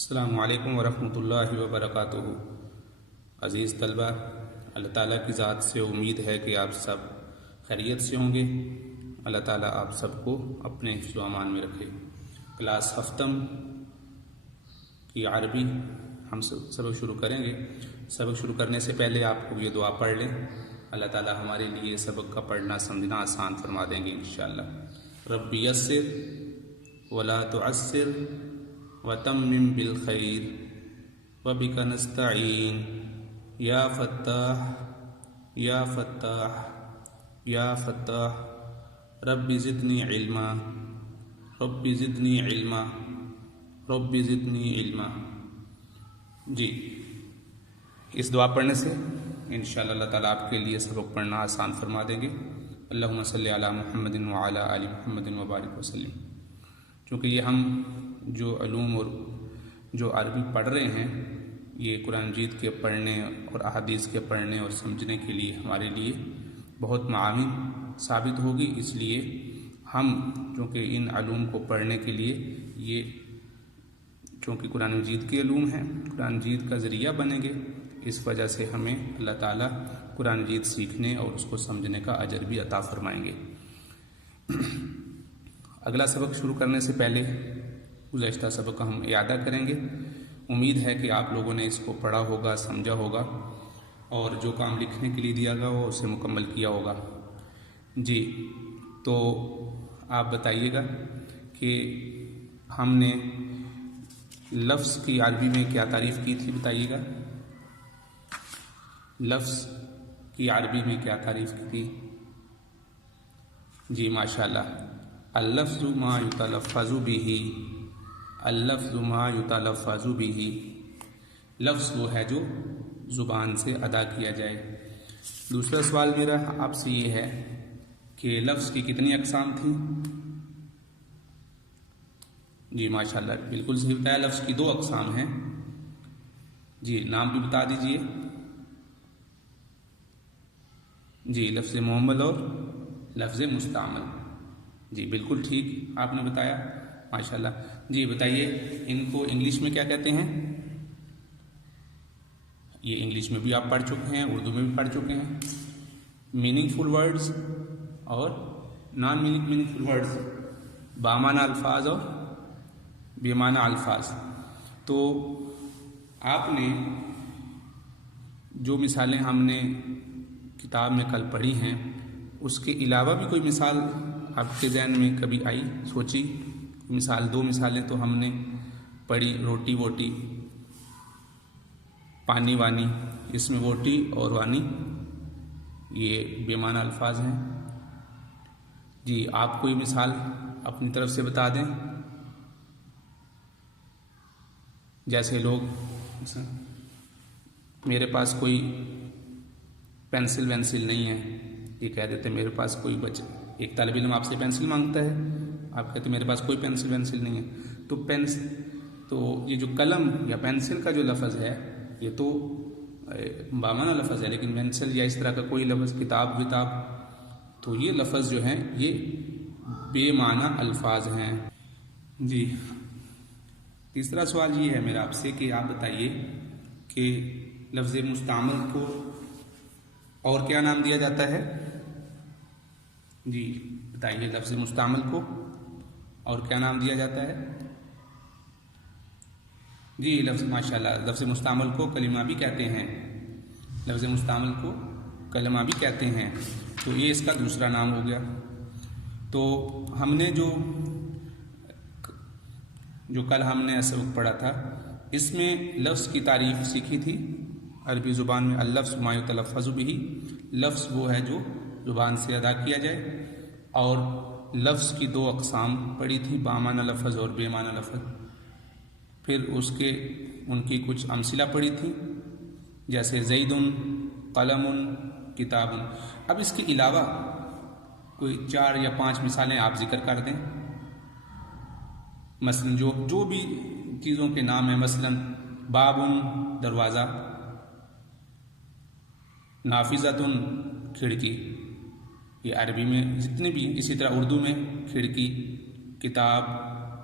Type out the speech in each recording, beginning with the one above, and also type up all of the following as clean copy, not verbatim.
السلام علیکم ورحمۃ اللہ وبرکاتہ۔ عزیز طلبہ، اللہ تعالیٰ کی ذات سے امید ہے کہ آپ سب خیریت سے ہوں گے۔ اللہ تعالیٰ آپ سب کو اپنے حفظ و امان میں رکھے۔ کلاس ہفتم کی عربی ہم سبق شروع کریں گے۔ سبق شروع کرنے سے پہلے آپ کو یہ دعا پڑھ لیں۔ اللہ تعالیٰ ہمارے لیے سبق کا پڑھنا سمجھنا آسان فرما دیں گے انشاءاللہ۔ رب یسر ولا تعسر وتمم بالخیر وبک نستعین یا فتاح یا فتاح یا فتاح رب زدنی علما رب زدنی علما رب زدنی علما۔ جی، اس دعا پڑھنے سے انشاءاللہ اللہ تعالیٰ آپ کے لیے سبق پڑھنا آسان فرما دیں گے۔ اللہم صلی علی محمد وعلی آل محمد وبارک وسلم۔ چونکہ یہ ہم جو علوم اور جو عربی پڑھ رہے ہیں، یہ قرآن مجید کے پڑھنے اور احادیث کے پڑھنے اور سمجھنے کے لیے ہمارے لیے بہت معاون ثابت ہوگی۔ اس لیے ہم چونکہ ان علوم کو پڑھنے کے لیے یہ چونکہ قرآن مجید کے علوم ہیں، قرآن مجید کا ذریعہ بنیں گے، اس وجہ سے ہمیں اللہ تعالیٰ قرآن مجید سیکھنے اور اس کو سمجھنے کا اجر بھی عطا فرمائیں گے۔ اگلا سبق شروع کرنے سے پہلے گزشتہ سبق کا ہم اعادہ کریں گے۔ امید ہے کہ آپ لوگوں نے اس کو پڑھا ہوگا، سمجھا ہوگا اور جو کام لکھنے کے لیے دیا گیا ہو اسے مکمل کیا ہوگا۔ جی، تو آپ بتائیے گا کہ ہم نے لفظ کی عربی میں کیا تعریف کی تھی، بتائیے گا۔ لفظ کی عربی میں کیا تعریف کی تھی؟ جی ماشاءاللہ، اللفظ ما یتلفظ به، اللفظ ما یتلفظ به، لفظ وہ ہے جو زبان سے ادا کیا جائے۔ دوسرا سوال میرا آپ سے یہ ہے کہ لفظ کی کتنی اقسام تھیں؟ جی ماشاءاللہ، بالکل صحیح بتایا، لفظ کی 2 اقسام ہیں۔ جی، نام بھی بتا دیجئے۔ جی، لفظ معمل اور لفظ مستعمل۔ جی بالکل ٹھیک آپ نے بتایا، ماشاءاللہ۔ جی بتائیے، ان کو انگلش میں کیا کہتے ہیں؟ یہ انگلش میں بھی آپ پڑھ چکے ہیں، اردو میں بھی پڑھ چکے ہیں۔ میننگ فل ورڈز اور نان میننگ فل ورڈز، بامعنی الفاظ اور بے معنی الفاظ۔ تو آپ نے جو مثالیں ہم نے کتاب میں کل پڑھی ہیں، اس کے علاوہ بھی کوئی مثال آپ کے ذہن میں کبھی آئی، سوچی؟ مثال 2 مثالیں تو ہم نے پڑھی، روٹی ووٹی، پانی وانی، اس میں ووٹی اور وانی یہ بے معنی الفاظ ہیں۔ جی، آپ کوئی مثال اپنی طرف سے بتا دیں۔ جیسے لوگ میرے پاس کوئی پینسل وینسل نہیں ہے، یہ کہہ دیتے میرے پاس کوئی ایک طالب علم آپ سے پینسل مانگتا ہے، آپ کہتے ہیں میرے پاس کوئی پینسل وینسل نہیں ہے۔ تو یہ جو قلم یا پینسل کا جو لفظ ہے یہ تو بامعنی لفظ ہے، لیکن پینسل یا اس طرح کا کوئی لفظ، کتاب وتاب، تو یہ لفظ جو ہیں یہ بے معنی الفاظ ہیں۔ جی، تیسرا سوال یہ ہے میرا آپ سے کہ آپ بتائیے کہ لفظ مستعمل کو اور کیا نام دیا جاتا ہے؟ جی بتائیے، لفظ مستعمل کو اور کیا نام دیا جاتا ہے؟ جی ماشاءاللہ، لفظ مستعمل کو کلمہ بھی کہتے ہیں، لفظ مستعمل کو کلمہ بھی کہتے ہیں، تو یہ اس کا دوسرا نام ہو گیا۔ تو ہم نے جو کل ہم نے سبق پڑھا تھا، اس میں لفظ کی تعریف سیکھی تھی عربی زبان میں، اللفظ ما یتلفظ به، لفظ وہ ہے جو زبان سے ادا کیا جائے، اور لفظ کی 2 اقسام پڑھی تھی، بامعنی لفظ اور بے معنی لفظ۔ پھر ان کی کچھ امثلہ پڑھی تھی، جیسے زید، قلم، کتاب۔ اب اس کے علاوہ کوئی 4 یا 5 مثالیں آپ ذکر کر دیں۔ مثلا جو بھی چیزوں کے نام ہیں، مثلا باب، دروازہ، نافذۃ، کھڑکی، یہ عربی میں جتنے بھی، اسی طرح اردو میں کھڑکی، کتاب،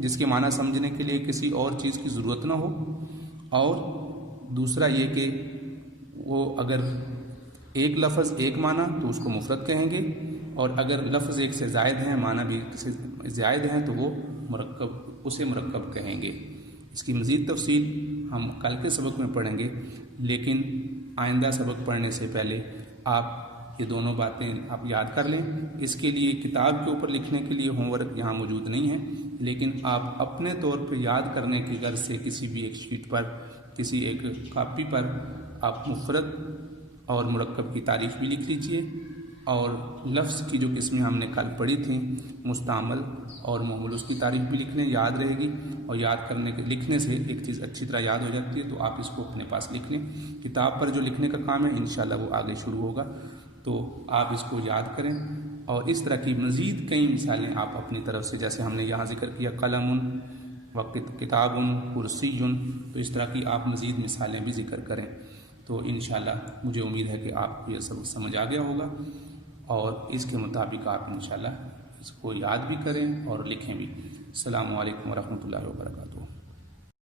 جس کے معنی سمجھنے کے لیے کسی اور چیز کی ضرورت نہ ہو، اور دوسرا یہ کہ وہ اگر ایک لفظ ایک معنی تو اس کو مفرد کہیں گے، اور اگر لفظ ایک سے زائد ہیں، معنی بھی زائد ہیں، تو وہ اسے مرکب کہیں گے۔ اس کی مزید تفصیل ہم کل کے سبق میں پڑھیں گے، لیکن آئندہ سبق پڑھنے سے پہلے آپ یہ دونوں باتیں آپ یاد کر لیں۔ اس کے لیے کتاب کے اوپر لکھنے کے لیے ہوم ورک یہاں موجود نہیں ہے، لیکن آپ اپنے طور پہ یاد کرنے کی غرض سے کسی بھی ایک شیٹ پر، کسی ایک کاپی پر آپ مفرد اور مرکب کی تعریف بھی لکھ لیجئے، اور لفظ کی جو قسمیں ہم نے کل پڑھی تھیں، مستعمل اور معمول، اس کی تعریف بھی لکھ لیں، یاد رہے گی۔ اور یاد کرنے کے لکھنے سے ایک چیز اچھی طرح یاد ہو جاتی ہے، تو آپ اس کو اپنے پاس لکھ لیں۔ کتاب پر جو لکھنے کا کام ہے انشاءاللہ وہ آگے شروع ہوگا، تو آپ اس کو یاد کریں۔ اور اس طرح کی مزید کئی مثالیں آپ اپنی طرف سے، جیسے ہم نے یہاں ذکر کیا قلم و کتاب کرسی، تو اس طرح کی آپ مزید مثالیں بھی ذکر کریں۔ تو انشاءاللہ مجھے امید ہے کہ آپ کو یہ سب سمجھ آ گیا ہوگا، اور اس کے مطابق آپ انشاءاللہ اس کو یاد بھی کریں اور لکھیں بھی۔ السلام علیکم ورحمۃ اللہ وبرکاتہ۔